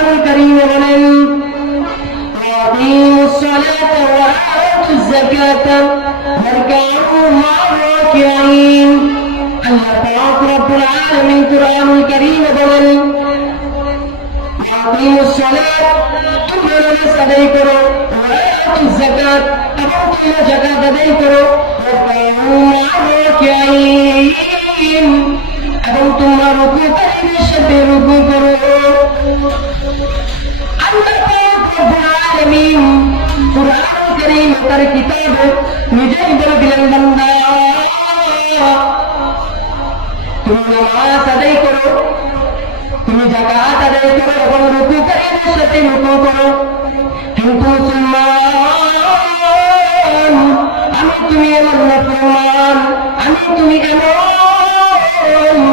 কুরআনুল কারীমে বলেন আকিমুস সালাতা ওয়া আতুজ যাকাতা ওয়ারকাউ মা'আর রাকিঈন। আল্লাহ পাক রব্বুল আলামিন কুরআনুল কারীমে বলেন আকিমুস সালাত, তোমরা নামাজ আদায় করো, ওয়া আতুজ যাকাত, এবং তোমরা যাকাত আদায় করো, ওয়ারকাউ মা'আর রাকিঈন, এবং তোমরা রুকুকারীদের সাথে রুকু করো। আল্লাহ পাক রব্বুল আলামিন কুরআনুল কারীম তার কিতাবে নিজেই বলে দিলেন বান্দা তুমি নামাজ আদায় করো, তুমি যাকাত আদায় করো এবং রুকুকারীদের সাথে রুকু করো, কিন্তু আমি তুমি এমন নাফরমান, আমি তুমি এমন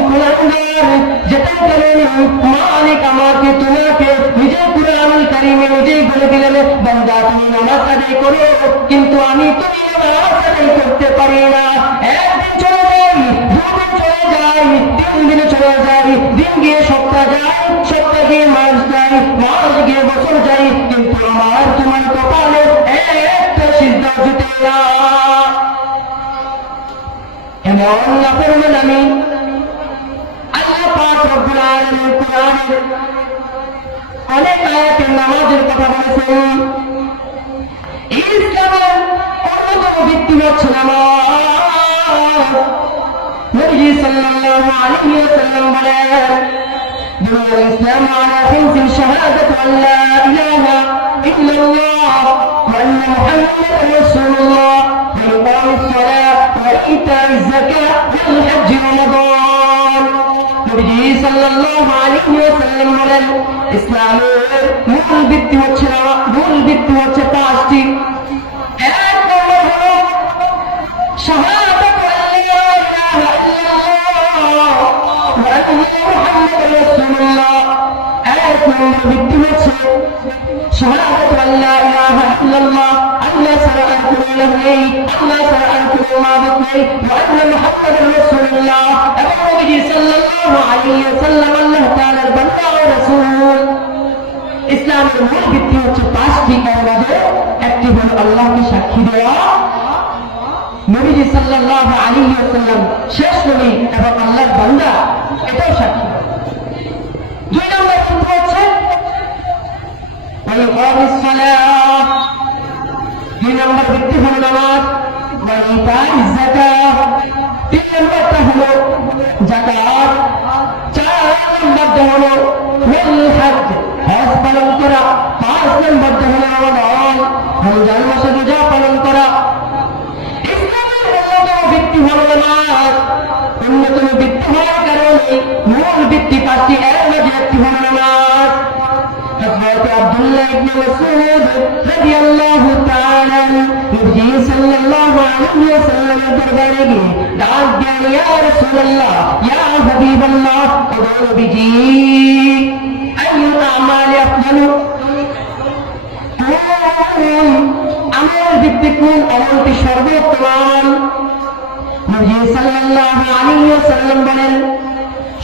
কুলাঙ্গার যেটা কারণে মালিক আমাকে তোমাকে নিজের কুরআনুল কারীমে নিজেই বলে দিলেন বান্দা তুমি নামাজ আদায় করো, কিন্তু আমি তুমি নামাজ আদায় করতে পারি না। একদিন চলে যাই, দুদিন চলে যাই, 3 দিনে চলে যাই, দিন গিয়ে সপ্তাহ যায়, সপ্তাহ গিয়ে মাস যায়, মাস গিয়ে বছর যায়, কিন্তু আমার তোমার কপালে একটা সিজদা জুটে না। এমন নাফরমান আমি। আল্লাহ পাক রব্বুল আলামিন কুরআনের অনেক আয়াতে নামাজের কথা বলেছেন। ইসলামের অন্যতম ভিত্তি হচ্ছে নামাজ। নবীজি সাল্লাল্লাহু আলাইহি ওয়াসাল্লাম বলেন বুনিয়া আল-ইসলাম আলা খামসিন শাহাদাতু আল্লা ইলাহা ইল্লাল্লাহ ওয়া আন্না মুহাম্মাদান রাসূলুল্লাহ ওয়া ইকামিস সালাহ ওয়া ইতাইজ যাকাত ওয়া হজ্জ রমাদান। নবীজি সাল্লাল্লাহু আলাইহি ওয়াসাল্লাম বলেন ইসলামের মূল ভিত্তি হচ্ছে 5টি। এক নম্বর হলো শাহাদাতু আল্লা ইলাহা ইল্লাল্লাহ ওয়া আন্না মুহাম্মাদান রাসূলুল্লাহ। এক নম্বর ভিত্তি হচ্ছে শাহাদাতু আল্লা ইলাহা ইল্লাল্লাহ, আল্লাহ ছাড়া আর কোনো ইলাহ নেই, আল্লাহ ছাড়া আর কোনো মাবুদ নেই, ওয়া আন্না মুহাম্মাদান রাসূলুল্লাহ, এবং নবীজি সাল্লাল্লাহু আলাইহি ওয়াসাল্লাম আল্লাহ তাআলার বান্দা ও রাসূল। ইসলামের মূল ভিত্তি হচ্ছে 5টি, এর মধ্যে একটি হলো আল্লাহকে সাক্ষী দেওয়া, নবীজি সাল্লাল্লাহু আলাইহি ওয়াসাল্লাম শেষ নবী এবং আল্লাহর বান্দা, এটাও সাক্ষী। 2 নম্বর ভিত্তি হচ্ছে ইকামিস সালাহ, 2 নম্বর ভিত্তি হলো নামাজ, ওয়া ইতাইজ যাকাত, 3 নম্বরটা হলো যাকাত, 4 নম্বরটা হলো ওয়াল হজ্জ, হজ পালন করা, 5 নম্বরটা হলো রমাদান, রমজান মাসে রোজা পালন করা। ইসলামের অন্যতম ভিত্তি হলো নামাজ। অন্যতম ভিত্তি হওয়ার কারণে মূল ভিত্তি 5টি, এর মধ্যে একটি হলো নামাজ। হযরত আব্দুল্লাহ ইবনে মাসউদ রাদিয়াল্লাহু তাআলা নবী সাল্লাল্লাহু আলাইহি ওয়াসাল্লামের দরবারে গিয়ে ডাক দেন, ইয়া রাসূলুল্লাহ, ইয়া হাবিবাল্লাহ, ও নবীজি, আইয়ুল আমালি আফদালু, আমল ভিত্তিক কোন আমলটি সর্বোত্তম? নবী সাল্লাল্লাহু আলাইহি ওয়াসাল্লাম বলেন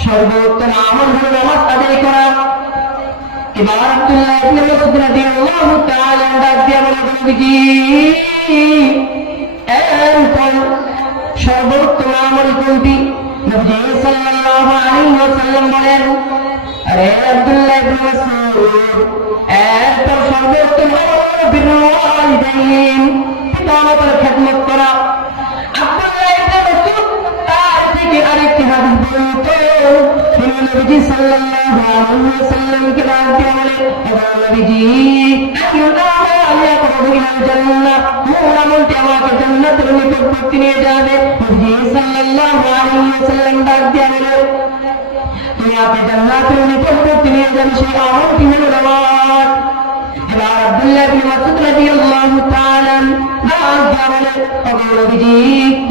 সর্বোত্তম আমল হলো নামাজ আদায় করা। এবার আব্দুল্লাহ ইবনে মাসউদ রাদিয়াল্লাহু তাআলা ডাক দিয়ে বলেন, নবীজি, এরপর সর্বোত্তম আমল কোনটি? নবী সাল্লাল্লাহু আলাইহি ওয়াসাল্লাম বলেন, আরে আব্দুল্লাহ ইবনে মাসউদ, এরপর সর্বোত্তম আমল হলো বিরুল ওয়ালিদাইন, পিতা-মাতার খেদমত করা। আব্দুল্লাহ ইবনে মাসউদ তার থেকে আরেকটি হাদিস বলতো, তিনি নবীজি সাল্লাল্লাহু আলাইহি ওয়াসাল্লামকে ডাক দিয়ে বলেন, ও নবীজি, আইয়ুল আমালি ইয়াকরুবু ইলাল জান্নাহ, কোন আমলটি আমাকে জান্নাতের নিকটবর্তী নিয়ে যাবে? নবীজি সাল্লাল্লাহু আলাইহি ওয়াসাল্লাম ডাক দিয়ে বলেন, তোমাকে জান্নাতের নিকটবর্তী নিয়ে যাবে সেই আমলটি হলো নামাজ। এবার আব্দুল্লাহ ইবনে মাসউদ রাদিয়াল্লাহু তাআলা ডাক দিয়ে বলেন, ও নবীজি,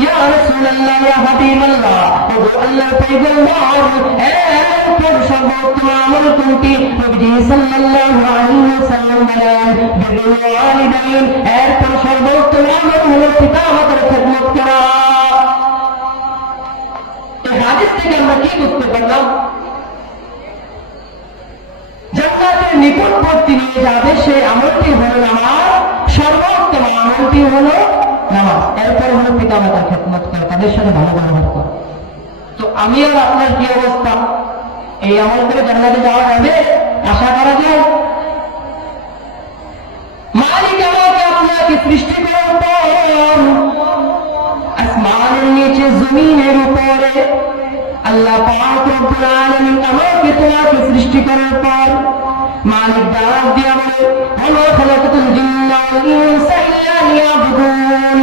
ইয়া রাসূলুল্লাহ, ইয়া হাবিবাল্লাহ, ও আল্লাহর পয়গম্বর, এরপর সর্বোত্তম আমল কোনটি? নবীজি সাল্লাল্লাহু আলাইহি ওয়াসাল্লাম বলেন, বিরুল ওয়ালিদাইন, এরপর সর্বোত্তম আমল হলো পিতা-মাতার খেদমত করা। এই হাদিস থেকে আমরা কি বুঝতে পারলাম? জান্নাতের নিকটবর্তী নিয়ে যাবে সেই আমলটি হলো নামাজ, সর্বোত্তম আমলটি হলো নামাজ। এরপরে হলো পিতামাতার খেদমত করা, তাদের সাথে ভালো ব্যবহার করা। তো আমি আর আপনার কি অবস্থা? এই আমল করে জান্নাতে যাওয়া যাবে? আশা করা যায়? মালিক আমাকে আপনাকে সৃষ্টি করার পর আসমানের নিচে জমিনের উপরে আল্লাহ পাক রব্বুল আলামিন আমাকে তোমাকে সৃষ্টি করার পর মালিক ডাক দিয়ে বলে, ওয়া খালাকাতুল জিন্না ওয়াল ইনসা ইল্লা লিয়াবুদুন।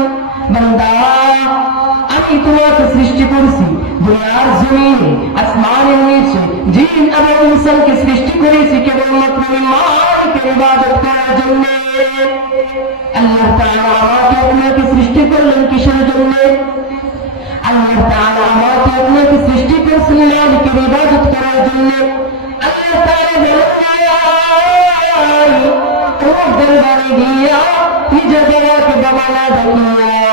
বান্দা, আমি তোমাকে সৃষ্টি করেছি দুনিয়ার জমিনে, আসমানের নিচে জিন এবং ইনসানকে সৃষ্টি করেছি কেবলমাত্র মালিকের ইবাদত করার জন্য। আল্লাহ তাআলা আমাকে আপনাকে সৃষ্টি করলেন কিসের জন্য? আল্লাহ তাআলা আমাকে আপনাকে সৃষ্টি করেছেন মালিকের ইবাদত করার জন্য। আল্লাহ তাআলা বলেন, তোর দরবারে গিয়া নিজের বাবাকে বাবা না ডাকিয়া,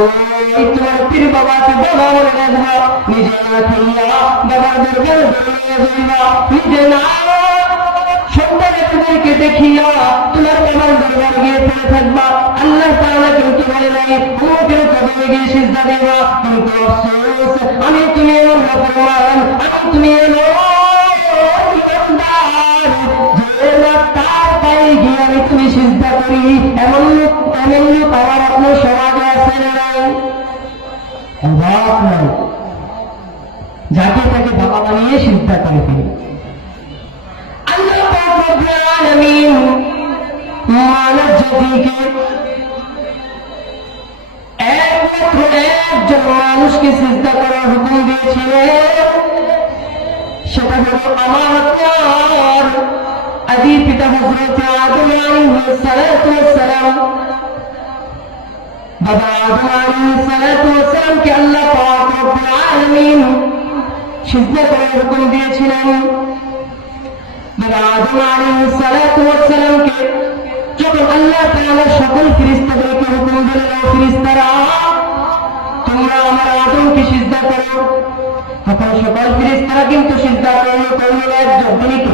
ওই তোমার পীর বাবাকে বাবা বলে ডাকবা, নিজে না খাইয়া বাবার দরবারে দৌড়িয়ে যাইবা, নিজে না সন্তানকে দেখিয়া তোমার বাবার দরবারে গিয়ে পড়ে থাকবা। আল্লাহ তাআলা কিন্তু বলে নাই ওদের কবরে গিয়ে সিজদা দিবা। কিন্তু আফসোস, আমি তুমি এমন মুসলমান, আমি তুমি এমন ইমানদার যে তার পায়ে গিয়ে আমি তুমি সিজদা করি, এমন লোক আমার আপনার সমাজে আছে নাই? অভাব নাই। যাকে তাকে বাবা বানিয়ে সিজদা করে ফেলে। আল্লাহ পাক রব্বুল আলামিন মানব জাতিকে একমাত্র একজন মানুষকে সিজদা করার হুকুম দিয়েছিলেন, সেটা হলো আমার আপনার আদি পিতা হযরত আদম আলাইহিস সালাতু ওয়াস সালাম। বাবা আদম আলাইহিস সালাতু ওয়াস সালামকে আল্লাহ পাক রব্বুল আলামিন সিজদা করার হুকুম দিয়েছিলেন। আদম আলাইহিস সালাতু ওয়াস সালামকে যখন আল্লাহ তাআলা সকল ফেরেশতাদেরকে হুকুম দিলেন, ফেরেশতারা তোমরা আমার আদমকে সিজদা করো, তখন সকল ফেরেশতারা কিন্তু সিজদা করল একজন, তিনি কে?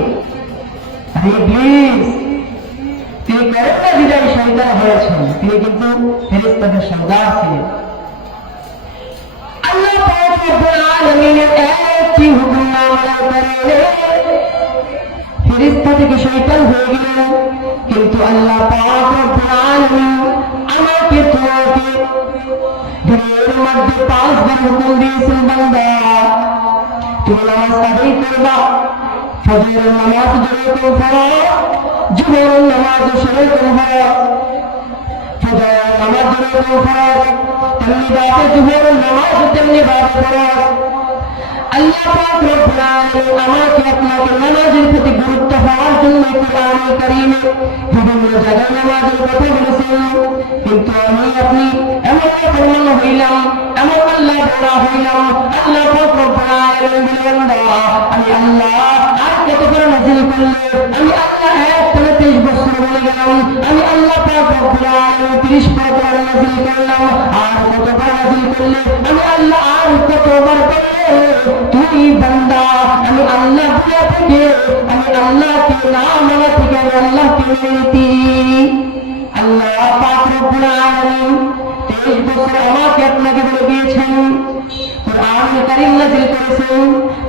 ইবলীস। তিনি করেন না বিদায় শয়তান হয়েছেন, তিনি কিন্তু ফেরেশতাদের সর্দার ছিলেন। আল্লাহ পাক রব্বুল আলামিনের একটি হুকুম না মানার কারণে ফেরেশতা থেকে শয়তান হয়ে গেল। কিন্তু আল্লাহ পাক রব্বুল আলামিন আমাকে তোমাকে দিনের মধ্যে 5 বার হুকুম দিয়েছেন, বান্দা তুমি নামাজ আদায় করবা। ফজরের নামাজ যেরকম ফরজ, জোহরের নামাজ সেরকম ফরজ। ফজরের নামাজ যেরকম ফরজ, তেমনি ভাবে জোহরের নামাজ তেমনি ভাবে ফরজ। আল্লাহ পাক রব্বুল আলামিন আমাকে আপনাকে নামাজের প্রতি গুরুত্ব হওয়ার জন্য কোরআনুল কারীমে বিভিন্ন জায়গায় নামাজের কথা বলেছেন। কিন্তু আমি আপনি এমন ফরমান হইলাম, এমন আল্লাহ বলা হইলাম, আল্লাহ পাক রব্বুল আলামিন বলেন, আমি আল্লাহ আর কত করে নাযিল করলে, আমি আল্লাহ 30 বছর বলে গেলাম, আমি আল্লাহ পাক রব্বুল আলামিন 30 বার কোরআন নাযিল করলাম, আর কতবার নাযিল করলে, আমি আল্লাহ আর কতবার করলে তুই বান্দা আমি আল্লাহ বলা থেকে, আমি আল্লাহকে না মানা থেকে আমি আল্লাহকে মেনেছি। আল্লাহ পাক রব্বুল আলামিন 23 বছর আমাকে আপনাকে বলে দিয়েছেন, কোরআনুল কারীম নাযিল করেছেন,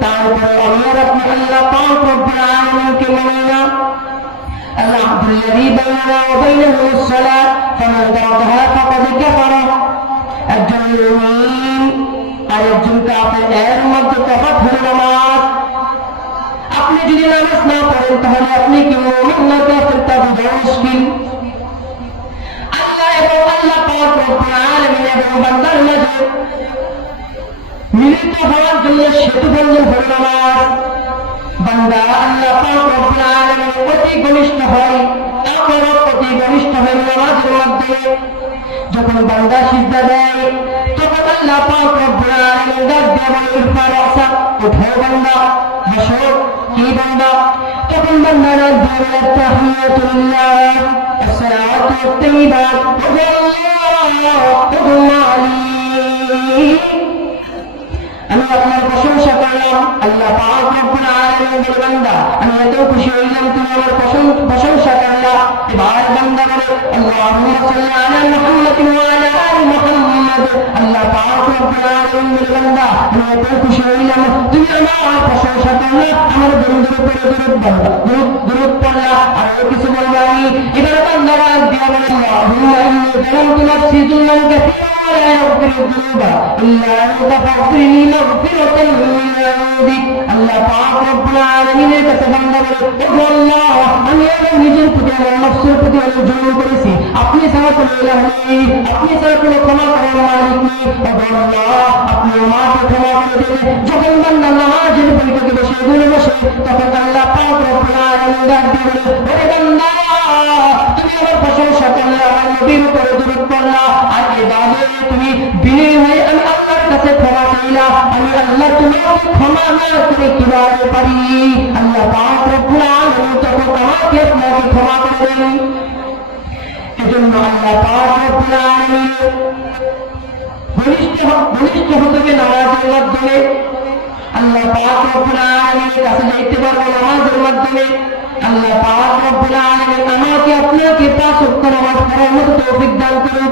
তারপরে আমি আর আপনি আল্লাহ পাক রব্বুল আলামিনকে মানি না। العهد الذي بيننا وبينه الصلاة فمن تركها فقد كفر। একজন মুমিন আর একজন কাফের এর মধ্যে তফাৎ হলো নামাজ। আপনি যদি নামাজ না পড়েন তাহলে আপনি কি মুমিন না কাফের তা বোঝা মুশকিল। আল্লাহ এবং আল্লাহ পাক রব্বুল আলামিন এবং বান্দার মাঝে মিলিত হওয়ার জন্য সেতু বন্ধন হলো নামাজ। বান্দা আল্লাহ পাক রব্বুল আলামিন অতি ঘনিষ্ঠ হয়, আপনারও অতি ঘনিষ্ঠ হয় নামাজের মধ্যে। যখন বান্দা সিজদা দেয় তখন আল্লাহ পাক রব্বুল আলামিন ডাক দিয়ে বলে, ইরফা রাসা, উঠো বান্দা, বসো। কি বান্দা? তখন বান্দা ডাক দিয়ে বলে, তাহিয়াতুল্লাহ, আসসালাতু ওয়াত-তাইয়্যিবাত, ওয়া আল্লাহ ওয়া মালিক। আমি আপনার প্রশংসা করলাম। আল্লাহ পাক রব্বুল আলামিন বলে বান্দা আমি এত খুশি হইলাম তুমি আমার প্রশংসা করলা। এবার বান্দা বলে আল্লাহুম্মা সাল্লি আলা মুহাম্মাদ ওয়া আলা আলি মুহাম্মাদ। আল্লাহ পাক রব্বুল আলামিন বলে বান্দা আমি এত খুশি হইলাম তুমি আমার প্রশংসা করলা, আমার বন্ধুর উপরে দরুদ পড়লা। আর কিছু বলবো আমি। এবার বান্দা দিয়া বলে আল্লাহুম্মা ইন্নী যালামতু নাফসি যুলমান কাসীরা ولا يغفر الذنوب إلا أنت فاغفر لي مغفرة من عندك। আল্লাহ পাক রব্বুল আলামিনের কাছে বান্দা বলে ও আল্লাহ আমি আমার নিজের প্রতি আমার নফসের প্রতি অনেক জুলুম করেছি, আপনি ছাড়া কোনো ইলাহ নেই, আপনি ছাড়া কোনো ক্ষমা করার মালিক নেই। ও আল্লাহ আপনি আমাকে ক্ষমা করে দেন। যখন বান্দা নামাজের বৈঠকে বসে বসে তখন আল্লাহ পাক রব্বুল আলামিন ডাক দিয়ে বলে ওরে বান্দা তুমি আমার প্রশংসা করলে, আমার নবীর উপরে দরুদ পড়লা, আর এবারে তুমি বিনয়ী হয়ে আমি আল্লাহর কাছে ক্ষমা চাইলা। আমি আল্লাহ তোমাকে ক্ষমা না করে কিভাবে পারি? আল্লাহ পাক রব্বুল আলামিন তখন আমাকে আপনাকে ক্ষমা করবেন। এজন্য আল্লাহ পাক রব্বুল আলামিন ঘনিষ্ঠ হতে হবে নামাজের মাধ্যমে। আল্লাহ পাক রব্বুল আলামিনের কাছে যাইতে পারবো নামাজের মাধ্যমে। আল্লাহ পাক রব্বুল আলামিন আমাকে আপনাকে 5 ওয়াক্ত নামাজ পড়ার মতো তৌফিক দান করুন।